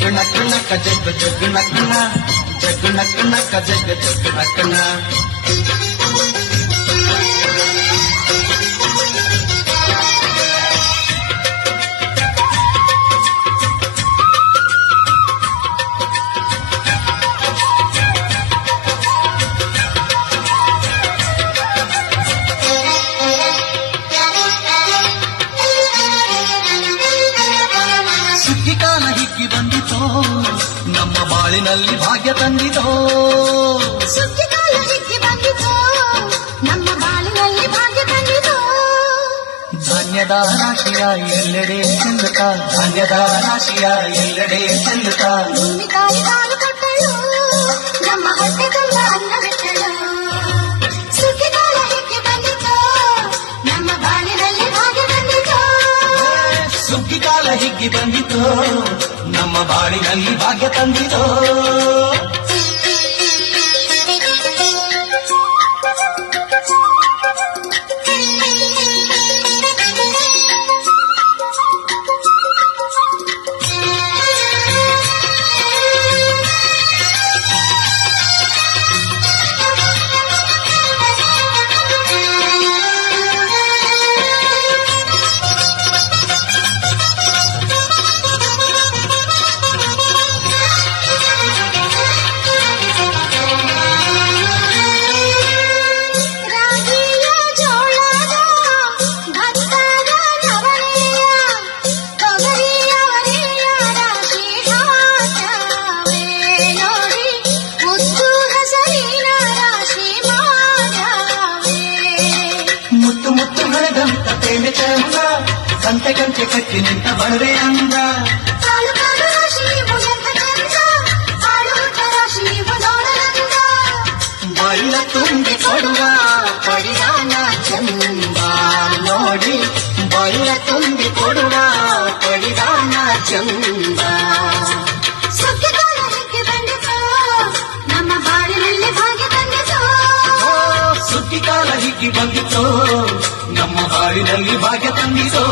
ಜಗ್ ನಕ್ ನಕ್ಕ ಜಗ್ ಜಗ್ ನಕ್ಕನ ಜಗ್ ನಕ್ ನಕ್ಕ ಜಗ್ ಜಗ್ ನಕ್ಕನ. ಕಾಲ ಹಿಗ್ಗಿ ಬಂದಿತೋ ನಮ್ಮ ಬಾಳಿನಲ್ಲಿ ಭಾಗ್ಯ ತಂದಿತೋ. ಸುಗ್ಗಿ ಕಾಲ ಹಿಗ್ಗಿ ಬಂದಿತೋ ನಮ್ಮ ಬಾಳಿನಲ್ಲಿ ಭಾಗ್ಯ ತಂದಿತೋ. ಧಾನ್ಯದ ರಾಶಿಯ ಎಲ್ಲೆಡೆ ಚೆಲ್ಲುತ್ತ ಧಾನ್ಯದ ರಾಶಿಯ ಎಲ್ಲೆಡೆ ಚೆಲ್ಲುತ್ತ ಭೂಮಿ ತಾಯಿ ಕಾಲು ಕೊಟ್ಟಳು ನಮ್ಮ ಹೊಟ್ಟೆ ತುಂಬ ಅನ್ನ ಬಿಟ್ಟಳು. ಸುಗ್ಗಿ ಕಾಲ ಹಿಗ್ಗಿ ಬಂದಿತೋ ನಮ್ಮ ಬಾಳಿನಲ್ಲಿ ಭಾಗ್ಯ ತಂದಿತೋ. ಸುಗ್ಗಿ ಕಾಲ ಹಿಗ್ಗಿ ಬಂದಿತೋ ನಮ್ಮ ಬಾಳಿನಲ್ಲಿ ಭಾಗ್ಯ ತಂದಿತೋ. ಗಂಟೆ ಗಂಟೆ ಕಟ್ಟಿ ನಿಂತ ಬಡವೆ ಅಂದ ಬೈಲ ತುಂಬಿ ಕೊಡುವ ಪಡಿದಾನ ಚಂದ ನೋಡಿ ಬೈಲ ತುಂಬಿ ಕೊಡುವ ಪಡಿದಾನ ಚಂದ. ಸುಗ್ಗಿ ಕಾಲ ಹಿಗ್ಗಿ ಬಂದಿತೋ ನಮ್ಮ ಬಾಳಿನಲ್ಲಿ ಭಾಗ್ಯ ತಂದಿತೋ. ಸುಗ್ಗಿ ಕಾಲ ಹಿಗ್ಗಿ ಬಂದಿತೋ ನಮ್ಮ ಬಾಳಿನಲ್ಲಿ ಭಾಗ್ಯ ತಂದಿತೋ.